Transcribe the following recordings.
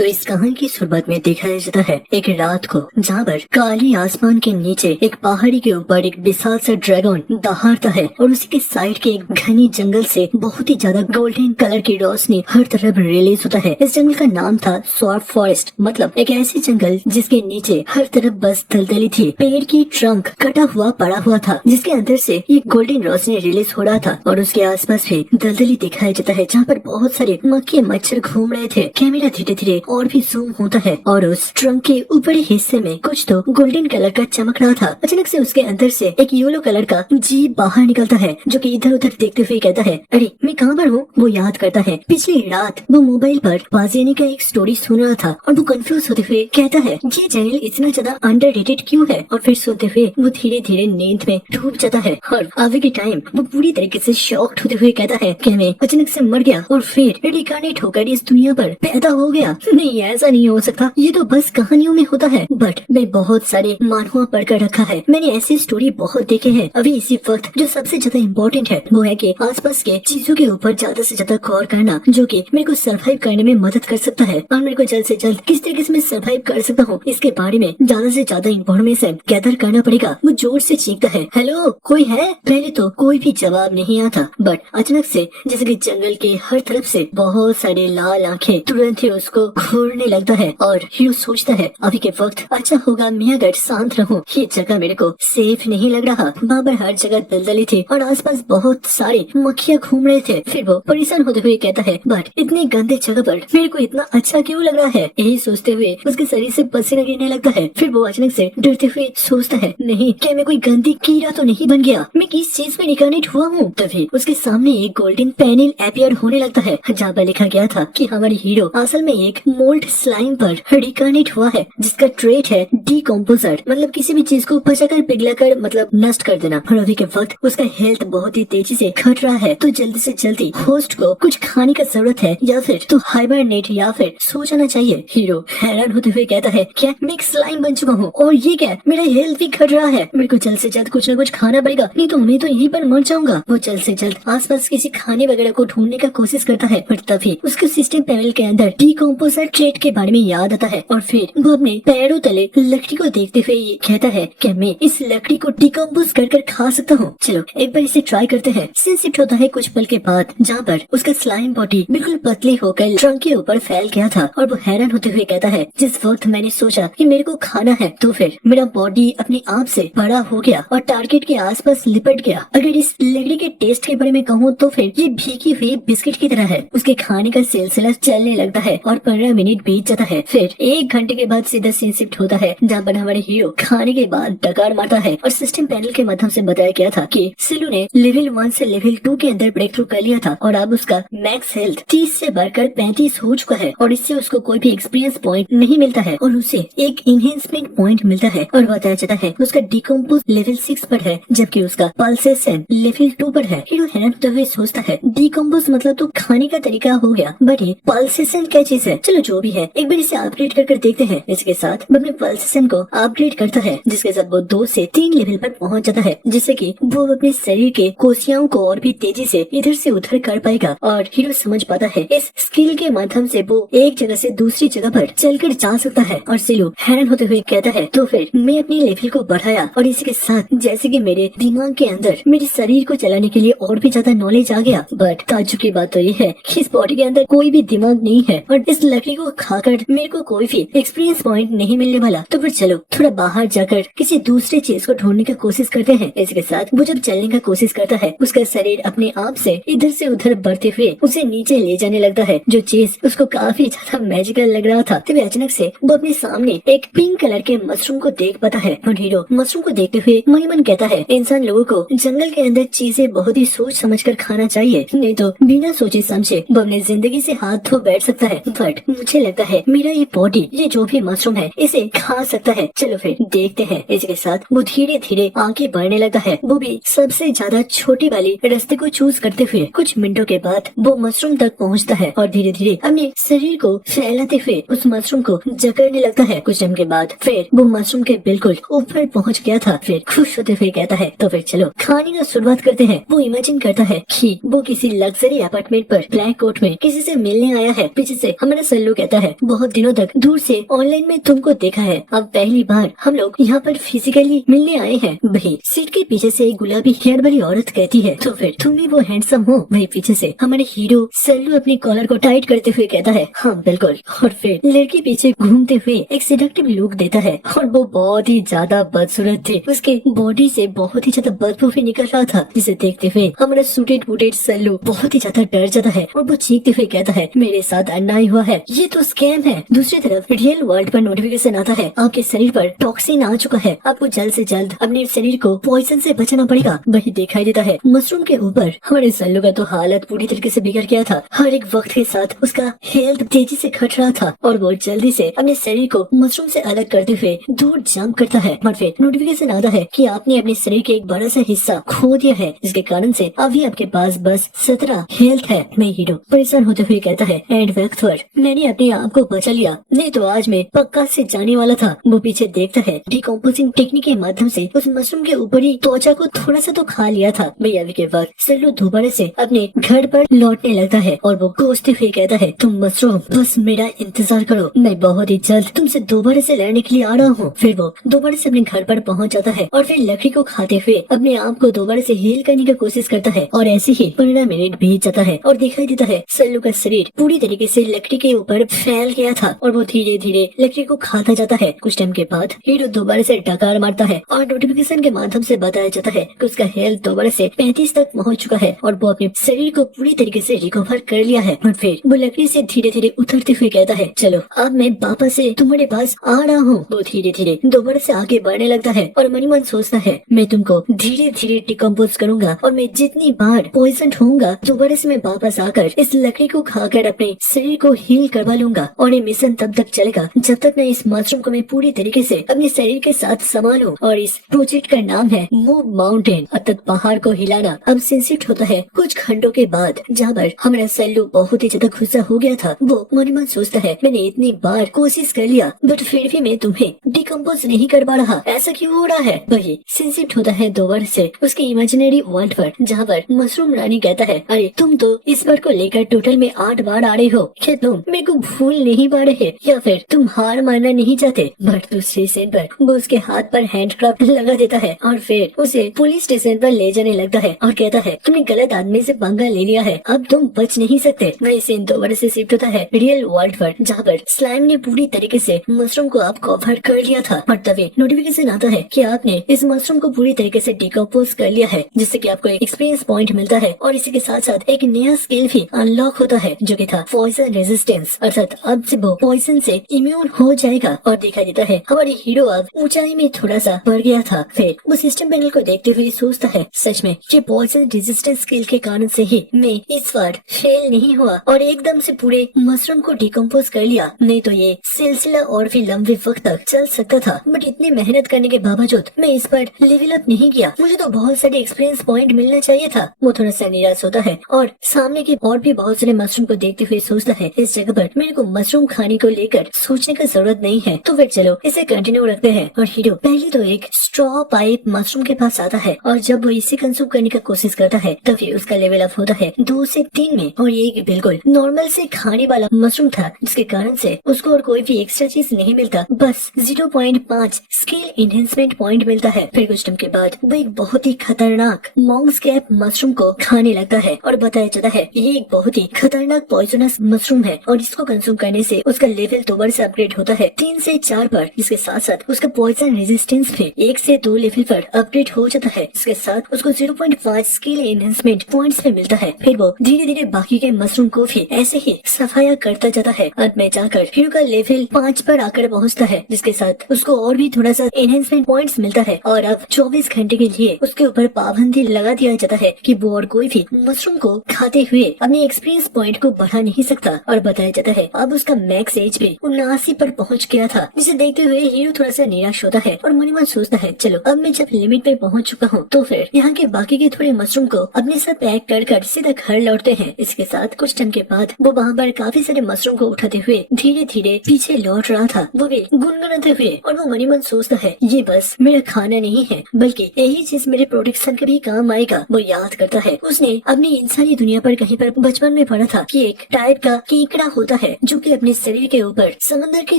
तो इस कहानी की शुरुआत में दिखाया जाता है एक रात को, जहाँ पर काली आसमान के नीचे एक पहाड़ी के ऊपर एक विशाल सा ड्रैगन दहाड़ता है और उसी के साइड के एक घनी जंगल से बहुत ही ज्यादा गोल्डन कलर की रोशनी हर तरफ रिलीज होता है। इस जंगल का नाम था स्वॉर्ड फॉरेस्ट, मतलब एक ऐसी जंगल जिसके नीचे हर तरफ बस दलदली थी। पेड़ की ट्रंक कटा हुआ पड़ा हुआ था, जिसके अंदर से ये गोल्डन रोशनी रिलीज हो रहा था और उसके आसपास भी दलदली दिखाया जाता है, जहाँ पर बहुत सारे मक्खी मच्छर घूम रहे थे। कैमरा धीरे धीरे और भी जूम होता है और उस ट्रंक के ऊपरी हिस्से में कुछ तो गोल्डन कलर का चमक रहा था। अचानक से उसके अंदर से एक येलो कलर का जीप बाहर निकलता है, जो कि इधर उधर देखते हुए कहता है, अरे मैं कहाँ पर हूँ। वो याद करता है पिछली रात वो मोबाइल पर बाजियानी का एक स्टोरी सुन रहा था और वो कंफ्यूज होते हुए कहता है, ये जंगल इतना ज्यादा अंडररेटेड क्यों है। और फिर सुनते हुए वो धीरे धीरे नींद में डूब जाता है और आगे के टाइम वो पूरी तरीके से शॉक्ड होते हुए कहता है कि मैं अचानक से मर गया और फिर रिकार्नेट होकर इस दुनिया पर पैदा हो गया। नहीं, ऐसा नहीं हो सकता, ये तो बस कहानियों में होता है। बट मैं बहुत सारे मानहुआ पढ़कर रखा है, मैंने ऐसी स्टोरी बहुत देखे हैं। अभी इसी वक्त जो सबसे ज्यादा इम्पोर्टेंट है वो है कि आसपास के चीजों के ऊपर ज्यादा से ज्यादा गौर करना, जो कि मेरे को सर्वाइव करने में मदद कर सकता है और मेरे को जल्द से जल्द किस तरीके से मैं सर्वाइव कर सकता हूँ इसके बारे में ज्यादा से ज्यादा इन्फॉर्मेशन गैदर करना पड़ेगा। वो जोर से चीखता है, हेलो कोई है। पहले तो कोई भी जवाब नहीं आता, बट अचानक से जैसे कि जंगल के हर तरफ से बहुत सारे लाल आंखें तुरंत ही उसको घूरने लगता है और हीरो सोचता है, अभी के वक्त अच्छा होगा मैं अगर शांत रहूं। ये जगह मेरे को सेफ नहीं लग रहा। वहाँ पर हर जगह दलदली थी और आसपास बहुत सारे मक्खियाँ घूम रहे थे। फिर वो परेशान होते हुए कहता है, बट इतनी गंदे जगह पर मेरे को इतना अच्छा क्यों लग रहा है। यही सोचते हुए उसके शरीर से पसीना गिरने लगता है। फिर वो अचानक से डरते हुए सोचता है, नहीं क्या मैं कोई गंदी कीड़ा तो नहीं बन गया, मैं किस चीज में रिकार्नेट हुआ हूँ। तभी उसके सामने एक गोल्डन पैनल अपीयर होने लगता है, जहाँ पर लिखा गया था कि हमारे हीरो असल में एक मोल्ड स्लाइम पर रिकार्नेट हुआ है, जिसका ट्रेट है डीकम्पोजर, मतलब किसी भी चीज को पचाकर पिघलाकर मतलब नष्ट कर देना। और अभी के वक्त उसका हेल्थ बहुत ही तेजी से घट रहा है, तो जल्दी से जल्दी होस्ट को कुछ खाने का जरूरत है या फिर तो हाइबरनेट या फिर सो जाना चाहिए। हीरो हैरान होते हुए कहता है, क्या मैं एक स्लाइम बन चुका हूँ और ये क्या, मेरा हेल्थ भी घट रहा है, मेरे को जल्द से जल्द कुछ न कुछ खाना पड़ेगा, नहीं तो मैं तो यहीं पर मर जाऊंगा। वो जल्द से जल्द आसपास किसी खाने वगैरह को ढूंढने का कोशिश करता है, पर तभी उसके सिस्टम पैनल के अंदर डीकम्पोजर ट्रेट के बारे में याद आता है और फिर वो अपने पैरों तले लकड़ी को देखते हुए ये कहता है कि मैं इस लकड़ी को डिकम्पोज कर कर खा सकता हूँ। चलो एक बार इसे ट्राई करते हैं। सीन शिफ्ट होता है कुछ पल के बाद, जहाँ पर उसका स्लाइम बॉडी बिल्कुल पतली होकर ट्रंक के ऊपर फैल गया था और वो हैरान होते हुए कहता है, जिस वक्त मैंने सोचा कि मेरे को खाना है तो फिर मेरा बॉडी अपने आप से बड़ा हो गया और टारगेट के आसपास लिपट गया। अगर इस लकड़ी के टेस्ट के बारे में कहूँ तो फिर ये भीगी हुई बिस्किट की तरह है। उसके खाने का सिलसिला चलने लगता है और 15 मिनट बीत जाता है। फिर 1 घंटे के बाद सीधा सीन शिफ्ट होता है, जहाँ पर हमारे हीरो खाने के बाद डकार मारता है और सिस्टम पैनल के माध्यम से बताया गया था कि सिलू ने लेवल 1 से लेवल 2 के अंदर ब्रेक थ्रू कर लिया था और अब उसका मैक्स हेल्थ 30 से बढ़कर 35 हो चुका है और इससे उसको कोई भी एक्सपीरियंस पॉइंट नहीं मिलता है और उसे एक इनहेंसमेंट पॉइंट मिलता है और बताया जाता है उसका डिकम्पोज लेवल 6 पर है, जबकि उसका पल्सेशन लेवल 2 पर है। हीरो हैरान होते हुए सोचता है, डिकम्पोज मतलब तो खाने का तरीका हो गया, बट ये पल्सेशन क्या चीज है। चलो जो भी है एक बार इसे अपग्रेड कर देखते हैं। इसके साथ वो अपने पल्सेशन को अपग्रेड करता है, जिसके साथ वो 2 से 3 लेवल पर पहुंच जाता है, जिससे कि वो अपने शरीर के कोशिकाओं को और भी तेजी से इधर से उधर कर पाएगा। और हीरो समझ पाता है इस स्किल के माध्यम से वो एक जगह से दूसरी जगह पर चलकर जा सकता है। और सिलू हैरान होते हुए कहता है, तो फिर मैं अपने लेवल को बढ़ाया और इसी के साथ जैसे कि मेरे दिमाग के अंदर मेरे शरीर को चलाने के लिए और भी ज्यादा नॉलेज आ गया। बट ताज्जुब की बात तो ये है कि इस बॉडी के अंदर कोई भी दिमाग नहीं है और इस लकड़ी को खाकर मेरे को कोई भी एक्सपीरियंस पॉइंट नहीं मिलने वाला। तो फिर चलो थोड़ा बाहर जाकर किसी दूसरे चीज को ढूंढने की कोशिश करते हैं। इसके साथ वो जब चलने का कोशिश करता है, उसका शरीर अपने आप से इधर से उधर बढ़ते हुए उसे नीचे ले जाने लगता है, जो चीज उसको काफी ज्यादा मैजिकल लग रहा था। तभी अचानक से वो अपने सामने एक पिंक कलर के मशरूम को देख पाता है और हीरो मशरूम को देखते हुए मन ही मन कहता है, इंसान लोगों को जंगल के अंदर चीजें बहुत ही सोच समझ कर खाना चाहिए, नहीं तो बिना सोचे समझे वो अपनी जिंदगी से हाथ धो बैठ सकता है। बट मुझे लगता है मेरा ये बॉडी, ये जो भी मशरूम है, इसे खा सकता है। चलो फिर देखते हैं। इसके साथ वो धीरे धीरे आगे बढ़ने लगता है, वो भी सबसे ज्यादा छोटी वाली रास्ते को चूज करते हुए। कुछ मिनटों के बाद वो मशरूम तक पहुंचता है और धीरे धीरे अपने शरीर को फैलाते हुए उस मशरूम को जकड़ने लगता है। कुछ टाइम के बाद फिर वो मशरूम के बिल्कुल ऊपर पहुंच गया था। फिर खुश होते हुए कहता है, तो फिर चलो खाने का शुरुआत करते हैं। वो इमेजिन करता है कि वो किसी लग्जरी अपार्टमेंट पर ब्लैक कोट में किसी से मिलने आया है। पीछे से हमारा सल्लू सल्लू कहता है बहुत दिनों तक दूर से ऑनलाइन में तुमको देखा है, अब पहली बार हम लोग यहाँ पर फिजिकली मिलने आए हैं। वही सीट के पीछे से एक गुलाबी हेयर वाली औरत कहती है तो फिर तुम भी वो हैंडसम हो। वही पीछे से हमारे हीरो सल्लू अपनी कॉलर को टाइट करते हुए कहता है हाँ बिल्कुल, और फिर लड़की पीछे घूमते हुए एक सिडक्टिव लुक देता है और वो बहुत ही ज्यादा बदसूरत थी। उसके बॉडी से बहुत ही ज्यादा बदबू भी निकल रहा था, जिसे देखते हुए हमारा सूटेड बूटेड सल्लू बहुत ही ज्यादा डर जाता है और वो चीखते हुए कहता है मेरे साथ अन्याय हुआ है, ये तो स्कैम है। दूसरी तरफ रियल वर्ल्ड पर नोटिफिकेशन आता है आपके शरीर पर टॉक्सिन आ चुका है, आपको जल्द से जल्द अपने शरीर को पॉइजन से बचाना पड़ेगा। वही दिखाई देता है मशरूम के ऊपर हमारे सल्लू का तो हालत पूरी तरीके से बिगड़ गया था। हर एक वक्त के साथ उसका हेल्थ तेजी से घट रहा था और वो जल्दी से अपने शरीर को मशरूम से अलग करते हुए दूर जंप करता है। और फिर नोटिफिकेशन आता है कि आपने अपने शरीर के एक बड़ा सा हिस्सा खो दिया है, जिसके कारण से अभी आपके पास बस 17 हेल्थ है। मैं हीरो परेशान होते हुए कहता है एंड वक्त पर मैंने अपने आप को बचा लिया, नहीं तो आज मैं पक्का से जाने वाला था। वो पीछे देखता है डिकम्पोजिंग टेक्निक के माध्यम से उस मशरूम के ऊपरी त्वचा को थोड़ा सा तो खा लिया था। भैया के वक्त सल्लू दोबारा से अपने घर पर लौटने लगता है और वो कोसते हुए कहता है तुम मशरूम बस मेरा इंतजार करो, मैं बहुत ही जल्द तुमसे दोबारा से लड़ने के लिए आ रहा हूँ। फिर वो दोबारा से अपने घर पर पहुँच जाता है और फिर लकड़ी को खाते हुए अपने आप को दोबारा से हील करने की कोशिश करता है और ऐसे ही 15 मिनट बीत जाता है और दिखाई देता है सल्लू का शरीर पूरी तरीके से लकड़ी के ऊपर फैल गया था और वो धीरे धीरे लकड़ी को खाता जाता है। कुछ टाइम के बाद हीरो दोबारा से डकार मारता है और नोटिफिकेशन के माध्यम से बताया जाता है कि उसका हेल्थ दोबारा से 35 तक पहुंच चुका है और वो अपने शरीर को पूरी तरीके से रिकवर कर लिया है। और फिर वो लकड़ी से धीरे धीरे उतरते हुए कहता है चलो अब मैं वापस से तुम्हारे पास आ रहा हूँ। वो धीरे धीरे दोबारा से आगे बढ़ने लगता है और मन ही मन सोचता है मैं तुमको धीरे धीरे डिकम्पोज करूंगा और मैं जितनी बार पॉइजन होऊंगा दोबारा से मैं वापस आकर इस लकड़ी को खाकर अपने शरीर को हील करवा लूंगा और ये मिशन तब तक चलेगा जब तक मैं इस मशरूम को मैं पूरी तरीके से अपने शरीर के साथ संभालूं। और इस प्रोजेक्ट का नाम है मूव माउंटेन, अर्थात पहाड़ को हिलाना। अब सिंसिट होता है कुछ घंटों के बाद, जहाँ पर हमारा सल्लू बहुत ही ज्यादा गुस्सा हो गया था। वो मन ही मन सोचता है मैंने इतनी बार कोशिश कर लिया बट फिर भी मैं तुम्हें डिकम्पोज नहीं कर पा रहा, ऐसा क्यों हो रहा है। वही सिंसिट होता है दोबारा से उसके इमेजिनरी वर्ल्ड पर, जहाँ पर मशरूम रानी कहता है अरे तुम तो इस बार को लेकर टोटल में 8 बार आ रहे हो, क्या तुम मेरे को भूल नहीं पा रहे या फिर तुम हार मानना नहीं चाहते। बट दूसरे सीन पर वो उसके हाथ पर हैंडक्राफ्ट लगा देता है और फिर उसे पुलिस स्टेशन पर ले जाने लगता है और कहता है तुमने गलत आदमी से पंगा ले लिया है, अब तुम बच नहीं सकते। वही सीन दोबारा से शिफ्ट होता है रियल वर्ल्ड पर, जहाँ पर स्लाइम ने पूरी तरीके से मशरूम को आप कवर कर लिया था और तभी नोटिफिकेशन आता है कि आपने इस मशरूम को पूरी तरीके से डिकम्पोज कर लिया है, जिससे कि आपको एक एक्सपीरियंस पॉइंट मिलता है और इसी के साथ साथ एक नया स्किल भी अनलॉक होता है जो कि था पॉइजन रेजिस्टेंस, अर्थात अब से वो पॉइजन से इम्यून हो जाएगा। और दिखाई देता है हमारे हीरो अब ऊंचाई में थोड़ा सा बढ़ गया था। फिर वो सिस्टम पैनल को देखते हुए सोचता है सच में ये पॉइजन रेजिस्टेंस स्किल के कारण से ही मैं इस बार फेल नहीं हुआ और एकदम से पूरे मशरूम को डिकम्पोज कर लिया, नहीं तो ये सिलसिला और भी लंबे वक्त तक चल सकता था। बट इतनी मेहनत करने के बावजूद मैं इस पर लेवल अप नहीं किया, मुझे तो बहुत सारे एक्सपीरियंस पॉइंट मिलना चाहिए था। वो थोड़ा सा निराश होता है और सामने के और भी बहुत सारे मशरूम को देखते हुए सोचता है इस जगह पर मेरे को मशरूम खाने को लेकर सोचने की जरूरत नहीं है, तो फिर चलो इसे कंटिन्यू रखते हैं। और हीरो पहले तो एक स्ट्रॉ पाइप मशरूम के पास आता है और जब वो इसे कंज्यूम करने की कोशिश करता है तभी उसका लेवल अप होता है 2 से 3 में और ये बिल्कुल नॉर्मल से खाने वाला मशरूम था, जिसके कारण से उसको और कोई भी एक्स्ट्रा चीज नहीं मिलता, बस 0.5 स्किल इनहेंसमेंट पॉइंट मिलता है। फिर कुछ टाइम के बाद वो एक बहुत ही खतरनाक मॉन्क्स कैप मशरूम को खाने लगता है और बताया जाता है ये एक बहुत ही खतरनाक पॉइजनस मशरूम है और इसको कंज्यूम करने से उसका लेवल दोबारा से अपग्रेड होता है 3 से 4 पर। इसके साथ साथ उसका पॉइजन रेजिस्टेंस भी 1 से 2 लेवल पर अपग्रेड हो जाता है। इसके साथ उसको 0.5 स्किल एनहेंसमेंट पॉइंट्स में मिलता है। फिर वो धीरे धीरे बाकी के मशरूम को भी ऐसे ही सफाया करता जाता है। अंत में जाकर हीरो का लेवल 5 पर आकर पहुंचता है, जिसके साथ उसको और भी थोड़ा सा एनहेंसमेंट पॉइंट्स मिलता है और अब 24 घंटे के लिए उसके ऊपर पाबंदी लगा दिया जाता है कि वो और कोई भी मशरूम को खाते हुए अपने एक्सपीरियंस पॉइंट को बढ़ा नहीं सकता। और बताया जाता है अब उसका मैक्स एज भी 79 पर पहुंच गया था, जिसे देखते हुए हीरो थोड़ा सा निराश होता है और मन ही मन सोचता है चलो अब मैं जब लिमिट पे पहुंच चुका हूँ तो फिर यहाँ के बाकी के थोड़े मशरूम को अपने साथ पैक कर सीधा घर लौटते हैं। इसके साथ कुछ टाइम के बाद वो वहाँ पर काफी सारे मशरूम को उठाते हुए धीरे धीरे पीछे लौट रहा था, वो भी गुनगुनाते हुए। और वो मन ही मन सोचता है ये बस मेरा खाना नहीं है बल्कि यही चीज मेरे प्रोटेक्शन के भी काम आएगा। वो याद करता है उसने अपनी इंसानी दुनिया पर कहीं पर बचपन में पढ़ा था कि एक टाइप का केकड़ा होता है जो कि अपने शरीर के ऊपर समंदर के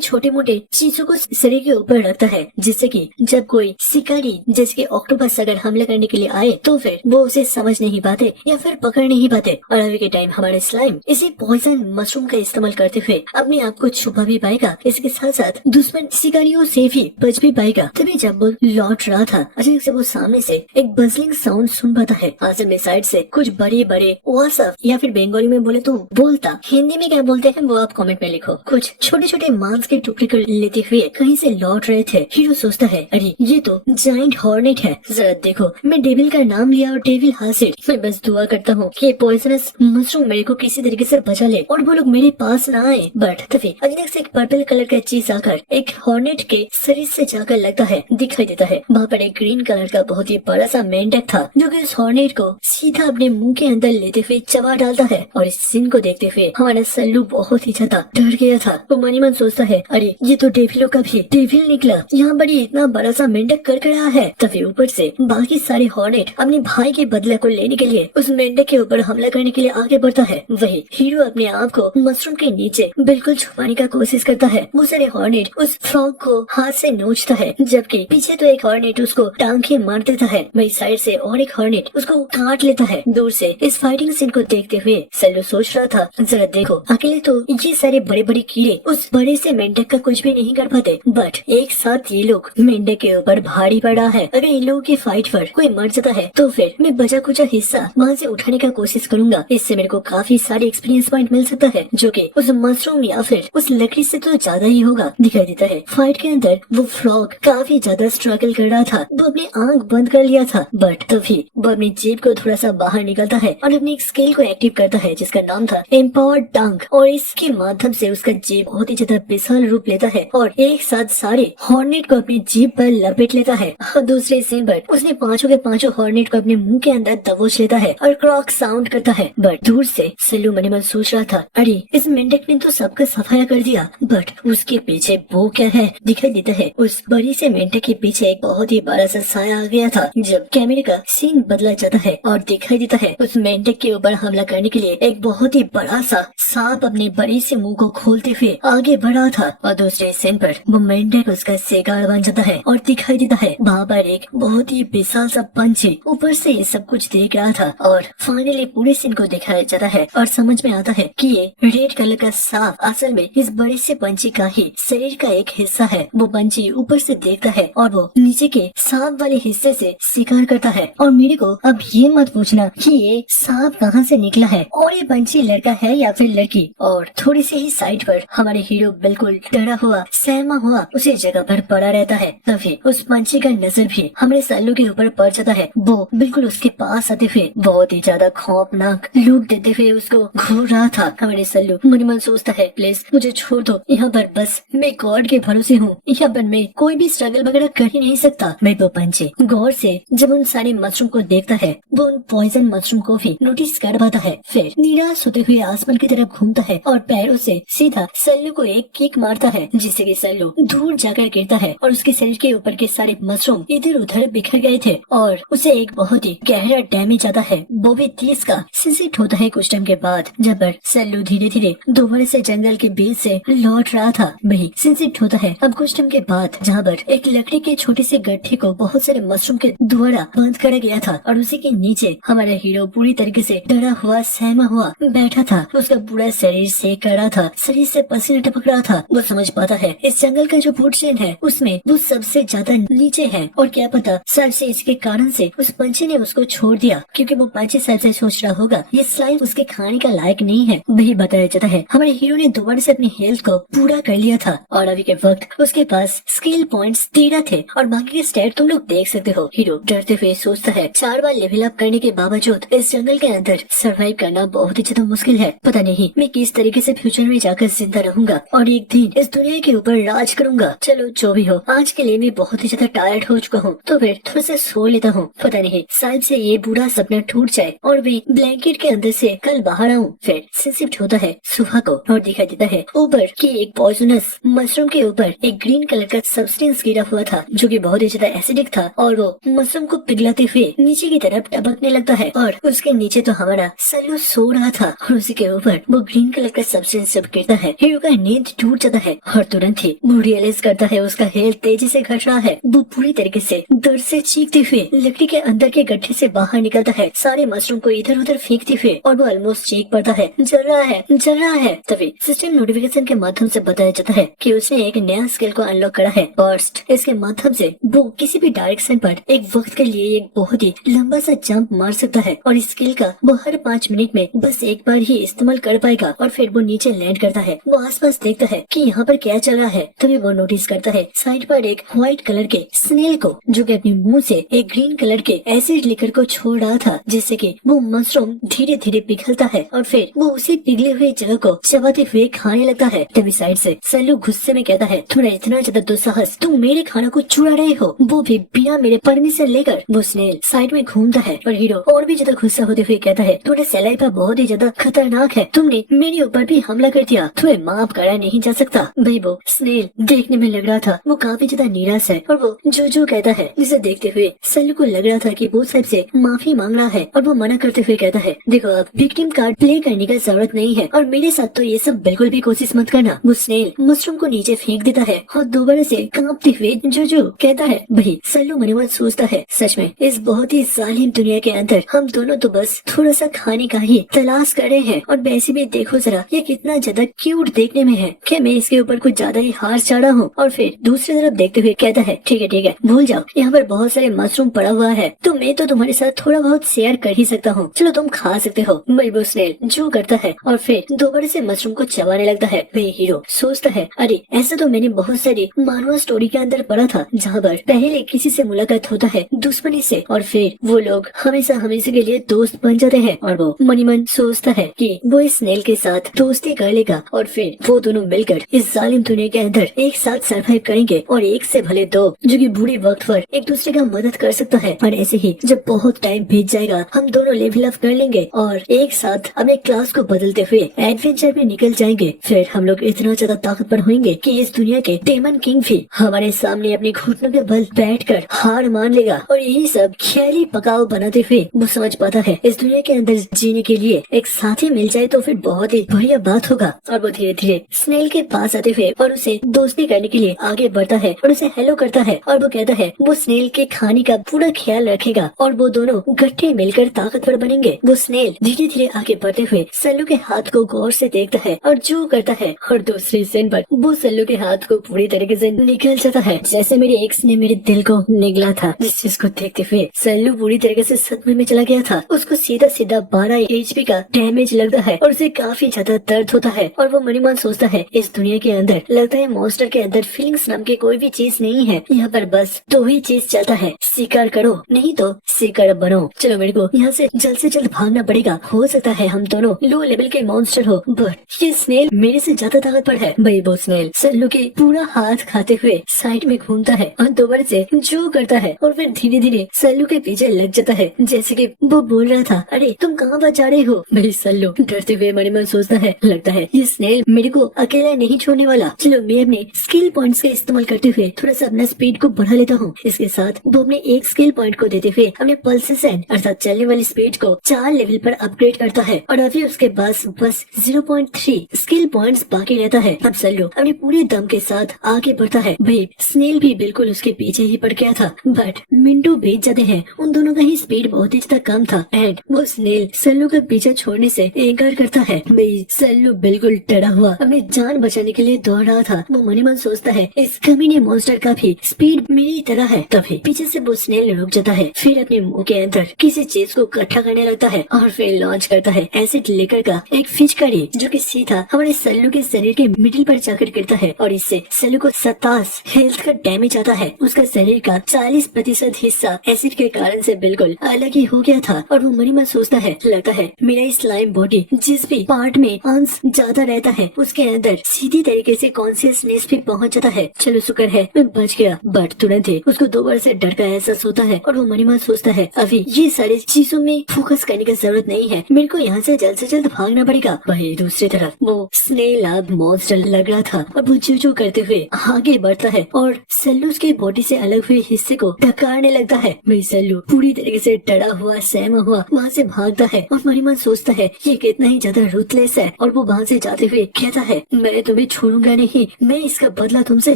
छोटे मोटे चीजों को शरीर के ऊपर रखता है, जिससे कि जब कोई शिकारी जैसे कि ऑक्टोपस अगर हमला करने के लिए आए तो फिर वो उसे समझ नहीं पाते या फिर पकड़ नहीं पाते। और अभी के टाइम हमारे स्लाइम इसी पॉइजन मशरूम का इस्तेमाल करते हुए अपने आप को छुपा भी पाएगा, इसके साथ साथ दुश्मन शिकारियों से भी बच भी पाएगा। तभी जब वो लौट रहा था अचानक से वो सामने से एक बजलिंग साउंड सुन पाता है। आसमान में साइड से कुछ बड़े बड़े वासफ या फिर बंगाली में बोले तो बोलता, हिंदी में क्या बोलते हैं वो आप कमेंट में लिखो, कुछ छोटे छोटे मांस के टुकड़े कर लेते हुए कहीं से लौट रहे थे। हीरो सोचता है अरे ये तो जाइंट हॉर्नेट है, जरा देखो मैं डेविल का नाम लिया और डेविल हासिल, मैं बस दुआ करता हूँ कि पॉइजनस मशरूम मेरे को किसी तरीके से बचा ले और वो लोग मेरे पास ना आए। बट तभी अचानक से एक पर्पल कलर का चीज आकर एक हॉर्नेट के शरीर से जाकर लगता है, दिखाई देता है। वहाँ पर एक ग्रीन कलर का बहुत ही बड़ा सा मेंढक था जो कि उस हॉर्नेट को सीधा अपने मुंह के अंदर लेते हुए चबा डालता है। और इस सीन को देखते हुए हमारा सल्लू बहुत ही ज्यादा डर गया था। वो मन ही मन सोचता है अरे ये तो डेविलों का भी डेविल निकला, यहाँ पर इतना बड़ा सा मेंढक कर रहा है। तभी ऊपर से बाकी सारे हॉर्नेट अपने भाई के बदले को लेने के लिए उस मेंढक के ऊपर हमला करने के लिए आगे बढ़ता है। वही हीरो अपने आप को मशरूम के नीचे बिल्कुल छुपाने का कोशिश करता है। वो सारे हॉर्नेट उस फ्रॉग को हाथ से नोचता है, जबकि पीछे तो एक हॉर्नेट उसको टांग के मार देता है। वही साइड से और एक हॉर्नेट उसको काट लेता है। दूर से इस फाइटिंग सीन को देखते हुए सल्लू सोच रहा था जरा देखो अकेले तो ये सारे बड़े बड़े कीड़े उस बड़े से मेंढक का कुछ भी नहीं कर पाते, बट एक साथ ये लोग मेंढक के ऊपर भारी पड़ा है। अगर इन लोगों की फाइट पर कोई मर जाता है तो फिर मैं बचा कुचा हिस्सा वहाँ से उठाने का कोशिश करूंगा। इससे मेरे को काफी सारे एक्सपीरियंस पॉइंट मिल सकता है जो कि उस मशरूम या फिर उस लकड़ी से तो ज्यादा ही होगा। दिखाई देता है फाइट के अंदर वो फ्रॉग काफी ज्यादा स्ट्रगल कर रहा था। वो अपनी आंख बंद कर लिया था, बट तभी वो अपनी जीभ को थोड़ा सा बाहर निकलता है और अपनी एक स्किल को एक्टिव करता है जिसका नाम था एम्पावर्ड टंग। और इसके माध्यम से उसका जीभ बहुत ही ज्यादा विशाल रूप लेता है और एक साथ सारे हॉर्नेट को अपनी जीभ पर लपेट लेता है। और दूसरे सीन पर उसने पांचों के पांचों हॉर्नेट को अपने मुंह के अंदर दबोच लेता है और क्रॉक साउंड करता है। बट दूर से सल्लू मन ही मन सोच रहा था अरे इस मेंढक ने तो सबका सफाया कर दिया, बट उसके पीछे वो क्या है। दिखाई देता है उस बड़ी से मेंढक के पीछे एक बहुत ही बड़ा सा साया आ गया था। जब कैमरे का सीन बदला जाता है और दिखाई देता है उस मेंढक के ऊपर हमला करने के लिए एक बहुत ही बड़ा सा सांप अपने बड़ी से मुंह को खोलते हुए आगे बढ़ा था। और दूसरे सीन पर वो मेंढक उसका शिकार बन जाता है और दिखाई देता है वहाँ पर एक बहुत ही विशाल सा पंछी ऊपर से ये सब कुछ देख रहा था। और फाइनली पूरे सीन को दिखाया जाता है और समझ में आता है कि ये रेड कलर का सांप असल में इस बड़े से पंछी का ही शरीर का एक हिस्सा है। वो पंछी ऊपर से देखता है और वो नीचे के सांप वाले हिस्से से शिकार करता है। और मेरे को अब ये मत पूछना कि ये सांप कहाँ से निकला है और ये पंछी लड़का है या फिर लड़की। और थोड़ी सी ही साइड पर हमारे हीरो बिल्कुल डरा हुआ सहमा हुआ उसी जगह पर पड़ा रहता है। तभी उस पंछी का नजर भी हमारे सल्लू के ऊपर पड़ जाता है। वो बिल्कुल उसके पास आते हुए बहुत ही ज्यादा खौफनाक लुक देते हुए उसको घूर रहा था। हमारे सल्लू मन मन सोचता है प्लीज मुझे छोड़ दो, यहाँ पर बस मैं गॉड के भरोसे हूँ, यहाँ पर मैं कोई भी स्ट्रगल वगैरह कर ही नहीं सकता। मैं तो पंछी गौर से जब उन सारे मशरूम को देखता है वो उन पॉइजन मशरूम को भी नोटिस कर पाता है। फिर निराश होते हुए आसमान की तरफ घूमता है और पैरों से सीधा सल्लू को एक किक मारता है जिससे कि सल्लू दूर जाकर गिरता है और उसके शरीर के ऊपर के सारे मशरूम इधर उधर बिखर गए थे और उसे एक बहुत ही गहरा डैमेज आता है। वो भी 30 का सिसिट होता है कुछ टाइम के बाद जब सल्लू धीरे धीरे दोबारा से जंगल के बीच से लौट रहा था। वही सिसिट होता है अब कुछ टाइम के बाद जहाँ पर एक लकड़ी के छोटे से गड्ढे को बहुत सारे मशरूम के द्वारा बंद करा गया था और उसी के नीचे हमारा हीरो पूरी तरीके से डरा हुआ सहमा हुआ बैठा था। उसका पूरा शरीर सेक कर रहा था, शरीर से पसीना टपक रहा था। वो समझ पाता है इस जंगल का जो फूड चेन है उसमें वो सबसे ज्यादा नीचे है और क्या पता शायद से इसके कारण से उस पंछी ने उसको छोड़ दिया, क्योंकि वो पंछी शायद से सोच रहा होगा ये स्लाइम उसके खाने का लायक नहीं है। वही बताया जाता है हमारे हीरो ने दोबारा से अपनी हेल्थ को पूरा कर लिया था और अभी के वक्त उसके पास स्किल पॉइंट्स 13 थे और बाकी के स्टेट तुम लोग देख सकते हो। हीरो डरते हुए सोचता है 4 बार लेवल अप करने के बावजूद इस जंगल के अंदर सरवाइव करना बहुत ही ज्यादा मुश्किल है। पता नहीं मैं किस तरीके से फ्यूचर में जाकर जिंदा रहूंगा और एक दिन इस दुनिया के ऊपर राज करूंगा। चलो जो भी हो, आज के लिए मैं बहुत ही ज्यादा टायर्ड हो चुका हूँ तो फिर थोड़ा सा सो लेता हूँ। पता नहीं शायद से ये बुरा सपना टूट जाए और वे ब्लैंकेट के अंदर से कल बाहर आऊँ। फिर शिफ्ट होता है सुबह को और दिखाई देता है ऊपर की एक पॉइजनस मशरूम के ऊपर एक ग्रीन कलर का सब्सटेंस गिरा हुआ था जो कि बहुत ही ज्यादा एसिडिक था और वो मशरूम को पिघलाते हुए नीचे की तरफ टपकने लगता है और उसके नीचे तो हमारा सल्लू सो रहा था और उसी के ऊपर वो ग्रीन कलर का का सब्सटेंस जब गिरता है, हीरो का नींद टूट जाता है और तुरंत ही वो रियलाइज करता है उसका हेल्थ तेजी से घट रहा है। वो पूरी तरीके से दर्द से चीखते हुए लकड़ी के अंदर के गड्ढे से बाहर निकलता है, सारे मशरूम को इधर उधर फेंकते हुए, और वो ऑलमोस्ट चीख पड़ता है, जल रहा है, जल रहा है। तभी सिस्टम नोटिफिकेशन के माध्यम से बताया जाता है कि उसने एक नया स्किल को अनलॉक करा है, बर्स्ट। इसके माध्यम से वो किसी भी डायरेक्शन पर एक वक्त के लिए एक बहुत ही लंबा सा जंप मार सकता है, और इस स्किल का वो हर 5 मिनट में बस एक बार ही इस्तेमाल कर पाएगा। और फिर वो नीचे लैंड करता है। वो आसपास देखता है कि यहाँ पर क्या चल रहा है। तभी वो नोटिस करता है साइड पर एक व्हाइट कलर के स्नेल को, जो कि अपने मुंह से एक ग्रीन कलर के एसिड लिकर को छोड़ रहा था, जिससे कि वो मशरूम धीरे धीरे पिघलता है और फिर वो उसी पिघले हुए जगह को चबाते हुए खाने लगता है। तभी साइड से सल्लू गुस्से में कहता है, तुम्हारा इतना ज्यादा दुस्साहस, तुम मेरे खाना को चुरा रहे हो, वो भी बिना मेरे परमिशन लेकर। वो स्नेल साइड में घूमता है और हीरो और भी ज्यादा गुस्सा होते हुए कहता है, तुम्हारा सलाइवा बहुत ही ज्यादा खतरनाक है, तुमने मेरे ऊपर भी हमला कर दिया, तुम्हें माफ करा नहीं जा सकता। भाई वो स्नेल देखने में लग रहा था वो काफी ज्यादा निराश है, और वो जो कहता है, जिसे देखते हुए सल्लू को लग रहा था कि वो साहब से माफी मांग रहा है, और वो मना करते हुए कहता है, देखो अब विक्टिम कार्ड प्ले करने का जरूरत नहीं है, और मेरे साथ तो ये सब बिल्कुल भी कोशिश मत करना। वो स्नेल मशरूम को नीचे फेंक देता है और दोबारा से कांपते हुए जो कहता है। भाई सल्लू मन में सोचता है, सच में इस बहुत ही जालिम दुनिया के अंदर हम दोनों तो बस थोड़ा सा खाने का ही तलाश कर रहे हैं, और वैसे भी देखो जरा ये कितना ज्यादा क्यूट देखने में है, क्या मैं इसके ऊपर कुछ ज्यादा ही हार चढ़ा हूँ। और फिर दूसरी तरफ देखते हुए कहता है, ठीक है भूल जाओ, यहाँ पर बहुत सारे मशरूम पड़ा हुआ है, तो मैं तो तुम्हारे साथ थोड़ा बहुत शेयर कर ही सकता हूँ, चलो तुम खा सकते हो। वो स्नेल जो करता है और फिर दोबारा से मशरूम को चबाने लगता है। वही हीरो सोचता है, अरे ऐसा तो मैंने बहुत सारी मानवा स्टोरी के अंदर पढ़ा था, जहाँ पर पहले किसी से मुलाकात होता है दुश्मनी से, और फिर वो लोग हमेशा हमेशा के लिए दोस्त बन जाते हैं, और वो मनी मन सोचता है कि वो इस स्नेल के साथ दोस्ती कर लेगा, और फिर वो दोनों मिलकर इस जालिम दुनिया के अंदर एक साथ सर्वाइव करेंगे, और एक से भले दो, जो कि बुरे वक्त पर एक दूसरे का मदद कर सकता है। और ऐसे ही जब बहुत टाइम बीत जाएगा, हम दोनों लेवल अप कर लेंगे और एक साथ अपने क्लास को बदलते हुए एडवेंचर में निकल जाएंगे। फिर हम लोग इतना ज्यादा ताकतवर होंगे कि इस दुनिया के डेमन किंग भी हमारे सामने अपने घुटनों के बल बैठकर हार मान लेगा। और यही सब ख्याली पकाव बनाते हुए वो समझ पाता है, इस दुनिया के अंदर जीने के लिए एक साथी मिल जाए तो फिर बहुत ही बढ़िया बात होगा। और वो धीरे धीरे स्नेल के पास आते हुए और उसे दोस्ती करने के लिए आगे बढ़ता है और उसे हेलो करता है, और वो कहता है वो स्नेल के खाने का पूरा ख्याल रखेगा, और वो दोनों गट्ठे मिलकर ताकतवर बनेंगे। वो स्नेल धीरे धीरे आगे बढ़ते हुए सल्लू के हाथ को गौर से देखता है और जो करता है, और दूसरी सीन पर वो सल्लू के हाथ को पूरी तरीके से निगल जाता है, जैसे मेरे एक्स ने मेरे दिल को निगला था। जिस चीज को देखते हुए सल्लू पूरी तरीके से सदमे में चला गया था। उसको सीधा 12 HP का डैमेज लगता है और उसे काफी ज्यादा दर्द होता है, और वो मनी मन सोचता है, इस दुनिया के अंदर लगता है मॉन्स्टर के अंदर फीलिंग्स नाम की कोई भी चीज नहीं है, यहाँ पर बस दो ही चीज चलता है, शिकार करो नहीं तो शिकार बनो। चलो मेरे को यहाँ से जल्द भागना पड़ेगा, हो सकता है हम दोनों लो लेवल के मॉन्स्टर हो, बट ये स्नेल मेरे से ज्यादा ताकतवर है। भाई वो स्नेल सल्लू के पूरा हाथ खाते हुए साइड में घूमता है और दोबारा से जो करता है, और फिर धीरे धीरे सल्लू के पीछे लग जाता है, जैसे कि वो बोल रहा था, अरे तुम कहाँ बच जा रहे हो। भाई सल्लू डरते हुए मन में सोचता है, लगता है ये स्नेल मेरे को अकेला नहीं छोड़ने वाला, चलो मैं अपने स्किल पॉइंट्स का इस्तेमाल करते हुए थोड़ा सा अपना स्पीड को बढ़ा लेता हूँ। इसके साथ वो अपने एक स्किल पॉइंट को देते हुए अपने पल्सेशन अर्थात चलने वाली स्पीड को 4 लेवल पर अपग्रेड करता है, और अभी उसके पास बस 0.3 स्किल पॉइंट्स बाकी रहता है। अब सल्लू अपने पूरे दम के साथ आगे बढ़ता है। भाई स्नेल भी बिल्कुल उसके पीछे ही पड़ गया था, बट मिनटों बीत जाते हैं, उन दोनों का ही स्पीड बहुत ही ज्यादा कम था, एंड वो स्नेल सल्लू का पीछा छोड़ने से इनकार करता है। भाई सल्लू बिल्कुल डरा हुआ अपनी जान बचाने के लिए दौड़ रहा था। वो मनी मन सोचता है, इस कमीने मॉन्स्टर का भी स्पीड मेरी तरह है। तभी पीछे से वो स्नेल रुक जाता है, फिर अपने मुंह के अंदर किसी चीज को इकट्ठा करने लगता है, और फिर लॉन्च करता है एसिड लेकर का एक फिचकारी, जो कि सीधा हमारे सल्लू के शरीर के मिडिल पर जाकर गिरता है, और इससे सल्लू को 27 हेल्थ का डैमेज आता है। उसका शरीर का 40% हिस्सा एसिड के कारण से बिल्कुल अलग ही हो गया था, और वो मनी मन सोचता है, लगता है मेरा स्लाइम बॉडी जिस भी पार्ट में अंश ज्यादा रहता है उसके अंदर सीधी तरीके से कॉन्शियसनेस भी पहुंच जाता है। चलो शुक्र है मैं बच गया, बट तुरंत ही उसको दोबारा से डर का एहसास होता है, और वो मनी मन सोचता है, अभी ये सारी चीजों में फोकस करने की जरूरत नहीं है, मेरे को यहाँ से जल्द भागना पड़ेगा। वही दूसरी तरफ वो स्नेल अब मॉन्स्टर लग रहा था, और वो जो करते हुए आगे बढ़ता है और सल्लू के बॉडी से अलग हुए हिस्से को ढकारने लगता है। वही सल्लू पूरी तरीके से डरा हुआ सहमा हुआ वहाँ से भागता है, और मनी मन सोचता है ये कितना ही ज्यादा रूथलेस है, है और वो वहाँ से जाते हुए कहता है मैं तुम्हें छोड़ूंगा नहीं, मैं इसका बदला तुमसे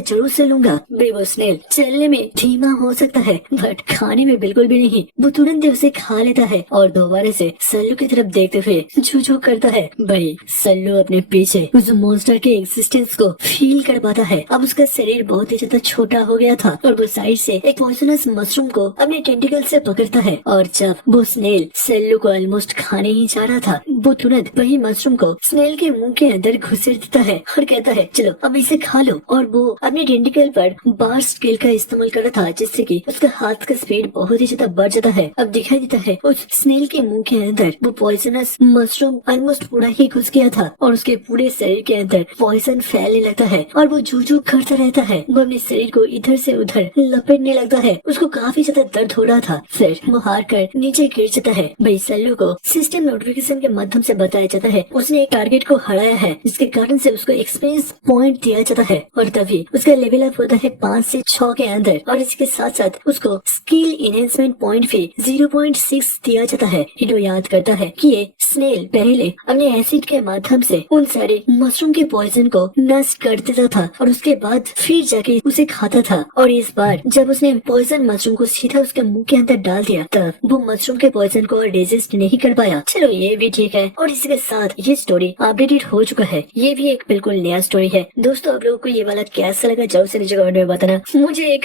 जरूर से लूंगा। वो स्नेल चलने में धीमा हो सकता है बट खाने में बिल्कुल भी नहीं। वो तुरंत ही उसे खा लेता है और दोबारा से सल्लू की तरफ देखते हुए झू करता है। भाई सल्लू अपने पीछे उस मॉन्स्टर के एग्जिस्टेंस को फील कर पाता है। अब उसका शरीर बहुत ही ज्यादा छोटा हो गया था और वो साइड से एक पॉइजनस मशरूम को अपने टेंटिकल से पकड़ता है और जब वो स्नेल सल्लू को ऑलमोस्ट खाने ही जा रहा था, वो तुरंत वही मशरूम को स्नेल के मुंह के अंदर घुसेड़ देता है और कहता है चलो अब इसे खा लो। और वो अपने टेंटिकल पर बार स्केल का इस्तेमाल कर रहा था जिससे कि उसका हाथ का स्पीड बहुत ही ज्यादा बढ़ जाता है। अब दिखाई देता है उस स्नेल के मुंह के अंदर वो पॉइजनस मशरूम ऑलमोस्ट पूरा ही घुस गया था और उसके पूरे शरीर के अंदर पॉइजन फैलने लगता है और वो जू करता रहता है। वो अपने शरीर को इधर से उधर लपेटने लगता है। उसको काफी ज्यादा दर्द हो रहा था। फिर वो हार कर नीचे गिर जाता है। भाई सल्लू को सिस्टम नोटिफिकेशन के माध्यम से बताया जाता है उसने एक टारगेट को हराया है जिसके कारण से उसको एक्सपीरियंस पॉइंट दिया जाता है और तभी उसका लेवल अप होता है 5 से 6 के अंदर और इसके साथ साथ उसको स्किल इनहेंसमेंट पॉइंट भी 0.6 दिया जाता है। हिडो याद करता है कि ये स्नेल पहले अपने एसिड के माध्यम से उन सारे मशरूम के पॉइजन को नष्ट कर देता था और उसके बाद फिर जाके उसे खाता था और इस बार जब उसने पॉइजन मशरूम को सीधा उसके मुंह के अंदर डाल दिया तब वो मशरूम के पॉइजन को रेजिस्ट नहीं कर पाया। चलो ये भी ठीक है और इसके साथ ये स्टोरी अपडेटेड हो चुका है। ये भी एक बिल्कुल नया स्टोरी है। दोस्तों आप लोगों को ये वाला कैसा लगा जरूर से नीचे कमेंट में बताना। मुझे एक